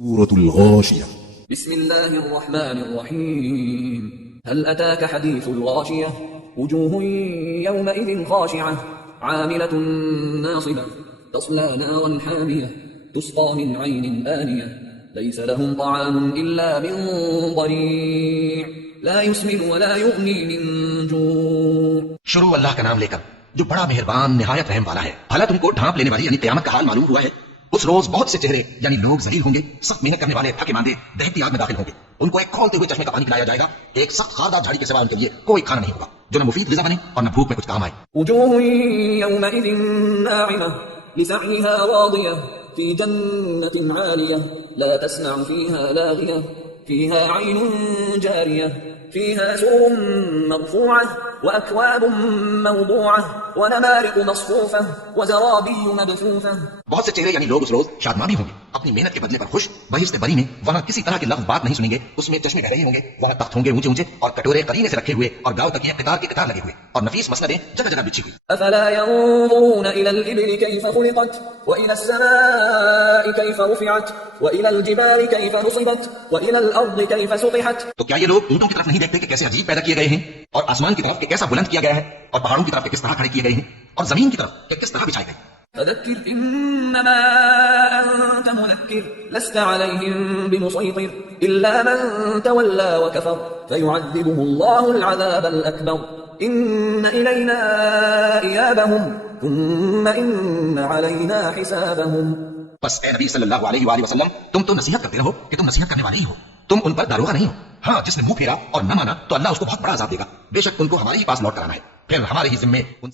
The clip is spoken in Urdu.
سورة الغاشية. بسم الله الرحمن الرحيم. هل أتاك حديث الغاشية؟ وجوه يومئذ خاشعة عاملة ناصبة تصلى نارا حامية تسقى من عين آنية ليس لهم طعام إلا من ضريع لا يسمن ولا يغني من جوع. شروع اللہ کا نام لے کر جو بڑا مہربان نہایت رحم والا ہے۔ بھلا تم کو ڈھانپ لینے والی یعنی قیامت کا حال معلوم ہوا ہے؟ اس روز بہت سے چہرے یعنی لوگ ذلیل ہوں گے، سخت محنت کرنے والے تھکے ماندے دہتی آگ میں داخل ہوں گے۔ ان کو ایک کھولتے ہوئے چشمے کا پانی پلایا جائے گا، ایک سخت خاردار جھاڑی کے سوا ان کے لیے کوئی کھانا نہیں ہوگا جو نہ مفید غذا بنے اور نہ بھوک میں کچھ کام آئے۔ وجوه يومئذ ناعمة لسعيها راضية في جنة عالية لا تسمع فيها لاغية فيها عين جارية فيها سرر مرفوعة وأكواب موضوعة ونمارق مصفوفة وزرابي مبثوثة۔ بہت سے چہرے یعنی لوگ اس روز شادمانی ہوں گے، اپنی محنت کے بدلے پر خوش، بہشت بری میں وہاں کسی طرح کے لفظ بات نہیں سنیں گے، اس میں چشمے بہ رہے ہوں گے، وہاں تخت ہوں گے اونچے اونچے اور کٹورے قرینے سے رکھے ہوئے اور گاؤں تک قطار کے قطار لگے ہوئے اور نفیس مسندیں جگہ جگہ بچھی ہوئی۔ أفلا ينظرون إلى الإبل كيف خلقت وإلى السماء كيف رفعت وإلى الجبال كيف نصبت وإلى الأرض كيف سطحت۔ تو کیا یہ لوگ اونٹوں کی طرف نہیں دیکھتے کہ کیسے عجیب پیدا کیے گئے ہیں، اور آسمان کی طرف کہ کیسا بلند کیا گیا ہے، اور پہاڑوں کی طرف کہ کس طرح کھڑے کیے گئے ہیں، اور زمین کی طرف کہ کس طرح بچھائے گئے۔ فذكر إنما أنت مذكر لست عليهم بمسيطر إلا من تولى وكفر فيعذبه الله العذاب الأكبر إن إلينا إيابهم ثم إن علينا حسابهم۔ بس اے نبی صلی اللہ علیہ وآلہ وسلم، تم تو نصیحت کرتے رہو کہ تم نصیحت کرنے والے ہی ہو، تم ان پر داروغہ نہیں ہو۔ ہاں، جس نے منہ پھیرا اور نہ مانا تو اللہ اس کو بہت بڑا عذاب دے گا۔ بے شک ان کو ہمارے ہی پاس لوٹ کر آنا ہے، پھر ہمارے ہی ذمے ان